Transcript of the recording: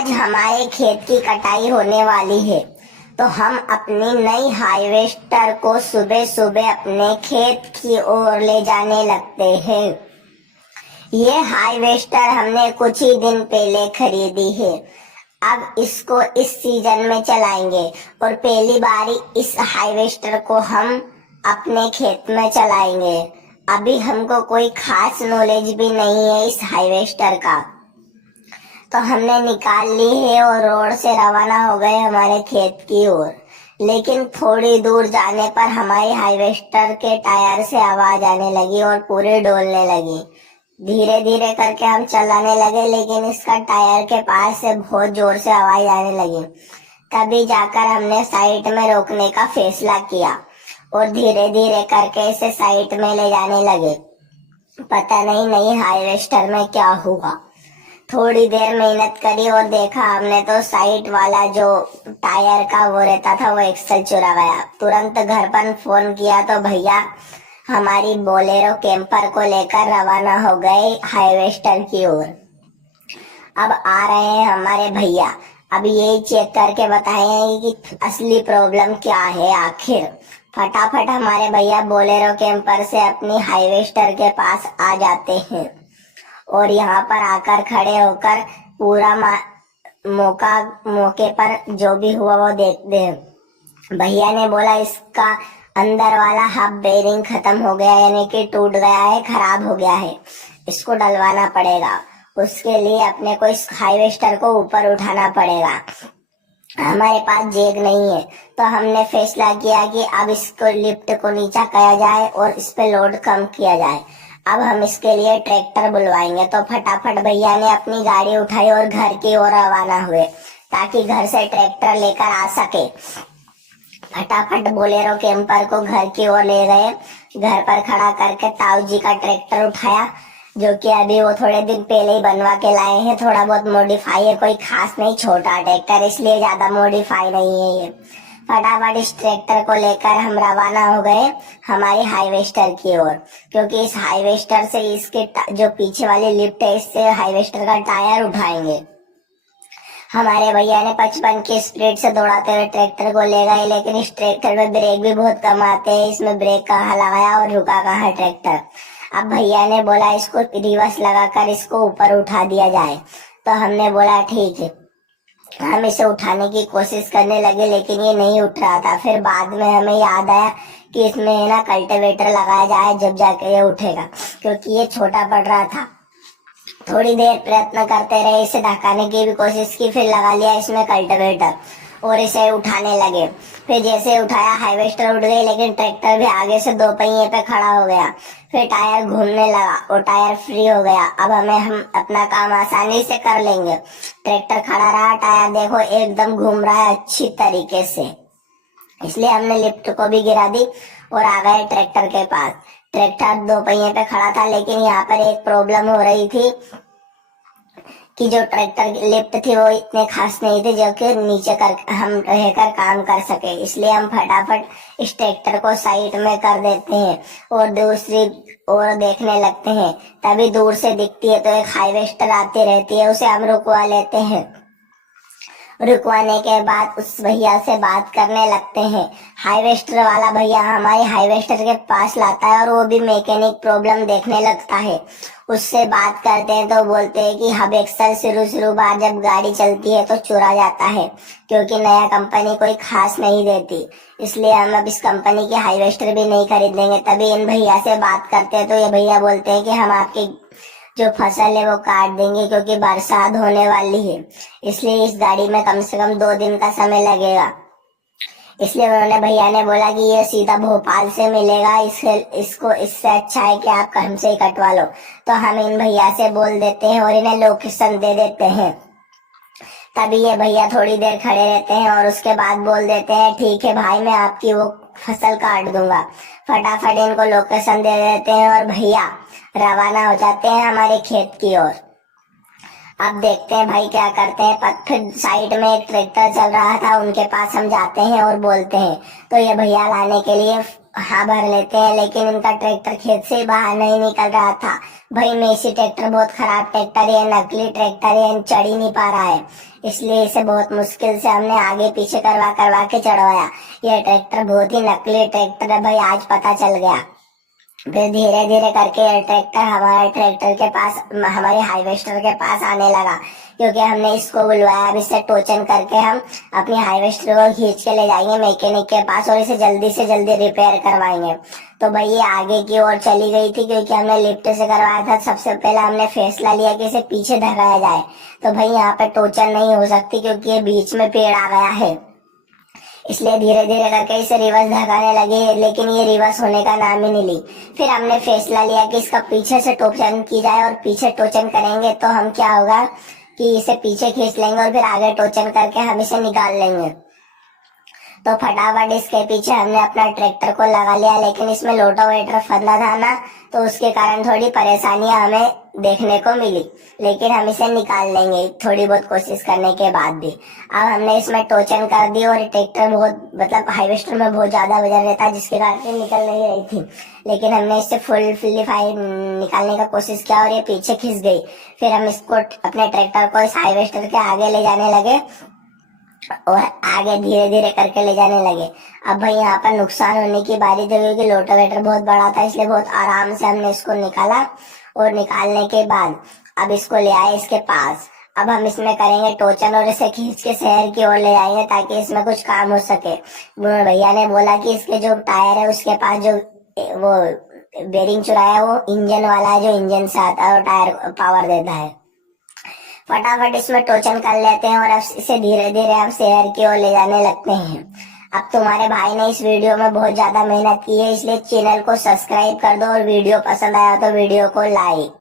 आज हमारे खेत की कटाई होने वाली है, तो हम अपनी नई हार्वेस्टर को सुबह सुबह अपने खेत की ओर ले जाने लगते हैं। ये हार्वेस्टर हमने कुछ ही दिन पहले खरीदी है। अब इसको इस सीजन में चलाएंगे और पहली बारी इस हार्वेस्टर को हम अपने खेत में चलाएंगे। अभी हमको कोई खास नॉलेज भी नहीं है इस हार्वेस्टर का, तो हमने निकाल ली है और रोड से रवाना हो गए हमारे खेत की ओर। लेकिन थोड़ी दूर जाने पर हमारी हार्वेस्टर के टायर से आवाज आने लगी और पूरी डोलने लगी। धीरे धीरे करके हम चलाने लगे, लेकिन इसका टायर के पास से बहुत जोर से आवाज आने लगी। तभी जाकर हमने साइड में रोकने का फैसला किया और धीरे धीरे करके इसे साइड में ले जाने लगे। पता नहीं नई हार्वेस्टर में क्या हुआ। थोड़ी देर मेहनत करी और देखा हमने तो साइड वाला जो टायर का वो रहता था वो एक्सल चुरा गया। तुरंत घर पर फोन किया तो भैया हमारी बोलेरो कैंपर को लेकर रवाना हो गए हार्वेस्टर की ओर। अब आ रहे हैं हमारे भैया, अब यही चेक करके बताएंगे कि असली प्रॉब्लम क्या है आखिर। फटाफट हमारे भैया बोलेरो कैंपर से अपनी हार्वेस्टर के पास आ जाते हैं और यहाँ पर आकर खड़े होकर पूरा मौके पर जो भी हुआ वो देखते हैं। भैया ने बोला इसका अंदर वाला हब बेरिंग खत्म हो गया, यानी कि टूट गया है, खराब हो गया है, इसको डलवाना पड़ेगा। उसके लिए अपने को इस हार्वेस्टर को ऊपर उठाना पड़ेगा। हमारे पास जेग नहीं है, तो हमने फैसला किया कि अब इसको लिफ्ट को नीचा किया जाए और इस पे लोड कम किया जाए। अब हम इसके लिए ट्रैक्टर बुलवाएंगे। तो फटाफट भैया ने अपनी गाड़ी उठाई और घर की ओर रवाना हुए ताकि घर से ट्रैक्टर लेकर आ सके। फटाफट बोलेरो कैंपर को घर की ओर ले गए। घर पर खड़ा करके ताऊ जी का ट्रैक्टर उठाया, जो कि अभी वो थोड़े दिन पहले ही बनवा के लाए हैं। थोड़ा बहुत मॉडिफाई है, कोई खास नहीं, छोटा ट्रैक्टर, इसलिए ज्यादा मॉडिफाई नहीं है ये। फटाफट इस ट्रैक्टर को लेकर हम रवाना हो गए हमारी हार्वेस्टर की ओर, क्योंकि इस हार्वेस्टर से इसके जो पीछे वाली लिफ्ट है इससे हार्वेस्टर का टायर उठाएंगे। हमारे भैया ने 55 की स्पीड से दौड़ाते हुए ट्रैक्टर को ले गए, लेकिन इस ट्रैक्टर में ब्रेक भी बहुत कम आते हैं। इसमें ब्रेक कहाँ लगाया और रुका कहाँ ट्रैक्टर। अब भैया ने बोला इसको रिवर्स लगाकर इसको ऊपर उठा दिया जाए, तो हमने बोला ठीक है। हम इसे उठाने की कोशिश करने लगे, लेकिन ये नहीं उठ रहा था। फिर बाद में हमें याद आया कि इसमें ना कल्टीवेटर लगाया जाए, जब जाके ये उठेगा, क्योंकि ये छोटा पड़ रहा था। थोड़ी देर प्रयत्न करते रहे, इसे ढकाने की भी कोशिश की, फिर लगा लिया इसमें कल्टीवेटर और इसे उठाने लगे। फिर जैसे उठाया हार्वेस्टर उठ गई, लेकिन ट्रैक्टर भी आगे से दो पहिए पे खड़ा हो गया। फिर टायर घूमने लगा और टायर फ्री हो गया। अब हम अपना काम आसानी से कर लेंगे। ट्रैक्टर खड़ा रहा, टायर देखो एकदम घूम रहा है अच्छी तरीके से। इसलिए हमने लिफ्ट को भी गिरा दी और आ गए ट्रैक्टर के पास। ट्रैक्टर दो पहिए पे खड़ा था, लेकिन यहाँ पर एक प्रॉब्लम हो रही थी कि जो ट्रैक्टर की लिफ्ट थी वो इतने खास नहीं थे जो कि नीचे कर हम रहकर काम कर सके। इसलिए हम फटाफट इस ट्रैक्टर को साइड में कर देते हैं और दूसरी ओर देखने लगते हैं। तभी दूर से दिखती है तो एक हार्वेस्टर आती रहती है, उसे हम रुकवा लेते हैं। रुकवाने के बाद उस भैया से बात करने लगते हैं। हार्वेस्टर वाला भैया हमारे हार्वेस्टर के पास लाता है और वो भी मैकेनिक प्रॉब्लम देखने लगता है। उससे बात करते हैं तो बोलते हैं कि हब एक्सल शुरू बार जब गाड़ी चलती है तो चुरा जाता है, क्योंकि नया कंपनी कोई खास नहीं देती। इसलिए हम अब इस कंपनी के हार्वेस्टर भी नहीं खरीदेंगे। तभी इन भैया से बात करते हैं तो ये भैया बोलते हैं कि हम आपकी जो फसल है वो काट देंगे, क्योंकि बरसात होने वाली है, इसलिए इस गाड़ी में कम से कम 2 दिन का समय लगेगा। इसलिए उन्होंने भैया ने बोला कि ये सीधा भोपाल से मिलेगा, इसको इससे अच्छा है कि आप हमसे ही कटवा लो। तो हम इन भैया से बोल देते हैं और इन्हें लोकेशन दे देते हैं। तभी ये भैया थोड़ी देर खड़े रहते हैं और उसके बाद बोल देते हैं ठीक है भाई, मैं आपकी वो फसल काट दूंगा। फटाफट इनको लोकेशन दे देते हैं और भैया रवाना हो जाते हैं हमारे खेत की ओर। अब देखते हैं भाई क्या करते हैं। फिर साइड में एक ट्रैक्टर चल रहा था, उनके पास हम जाते हैं और बोलते हैं, तो ये भैया लाने के लिए हाँ भर लेते हैं, लेकिन इनका ट्रैक्टर खेत से बाहर नहीं निकल रहा था। भाई मेसी ट्रैक्टर बहुत खराब ट्रैक्टर है, नकली ट्रैक्टर है, चढ़ ही नहीं पा रहा है, इसलिए इसे बहुत मुश्किल से हमने आगे पीछे करवा करवा के चढ़वाया। यह ट्रैक्टर बहुत ही नकली ट्रैक्टर है भाई, आज पता चल गया। फिर धीरे धीरे करके ये ट्रैक्टर हमारे ट्रैक्टर के पास, हमारे हार्वेस्टर के पास आने लगा, क्योंकि हमने इसको बुलवाया। अब इसे टोचन करके हम अपनी हार्वेस्टर को खींच के ले जाएंगे मैकेनिक के पास और इसे जल्दी से जल्दी रिपेयर करवाएंगे। तो भाई ये आगे की ओर चली गई थी, क्योंकि हमने लिफ्ट से करवाया था। सबसे पहले हमने फैसला लिया कि इसे पीछे धकाया जाए। तो भाई यहाँ पे टोचन नहीं हो सकती, क्योंकि ये बीच में पेड़ आ गया है, इसलिए धीरे धीरे करके इसे रिवर्स धकाने लगे, लेकिन ये रिवर्स होने का नाम ही नहीं ली। फिर हमने फैसला लिया कि इसका पीछे से टोचन की जाए, और पीछे टोचन करेंगे तो हम क्या होगा कि इसे पीछे खींच लेंगे और फिर आगे टोचन करके हम इसे निकाल लेंगे। तो फटाफट इसके पीछे हमने अपना ट्रैक्टर को लगा लिया, लेकिन इसमें रोटावेटर फंदा था ना, तो उसके कारण थोड़ी परेशानियां हमें देखने को मिली, लेकिन हम इसे निकाल लेंगे थोड़ी बहुत कोशिश करने के बाद भी। अब हमने इसमें टोचन कर दी, और ट्रैक्टर बहुत, मतलब हार्वेस्टर में बहुत ज्यादा वजन रहता है, जिसके कारण ये निकल नहीं रही थी, लेकिन हमने इससे फुल्लीफाई निकालने का कोशिश किया और ये पीछे खिंच गई। फिर हम इसको, अपने ट्रैक्टर को इस हार्वेस्टर के आगे ले जाने लगे और आगे धीरे धीरे करके ले जाने लगे। अब भाई यहाँ पर नुकसान होने की बारी थी, क्योंकि रोटावेटर बहुत बड़ा था, इसलिए बहुत आराम से हमने इसको निकाला, और निकालने के बाद अब इसको ले आए इसके पास। अब हम इसमें करेंगे टोचन और इसे खींच के शहर की ओर ले जाएंगे, ताकि इसमें कुछ काम हो सके। भैया ने बोला कि इसके जो टायर है उसके पास जो वो बेरिंग चुराया है, वो इंजन वाला है, जो इंजन से आता है और टायर पावर देता है। फटाफट इसमें टोचन कर लेते हैं, और अब इसे धीरे धीरे हम शहर की ओर ले जाने लगते हैं। अब तुम्हारे भाई ने इस वीडियो में बहुत ज्यादा मेहनत की है, इसलिए चैनल को सब्सक्राइब कर दो, और वीडियो पसंद आया तो वीडियो को लाइक।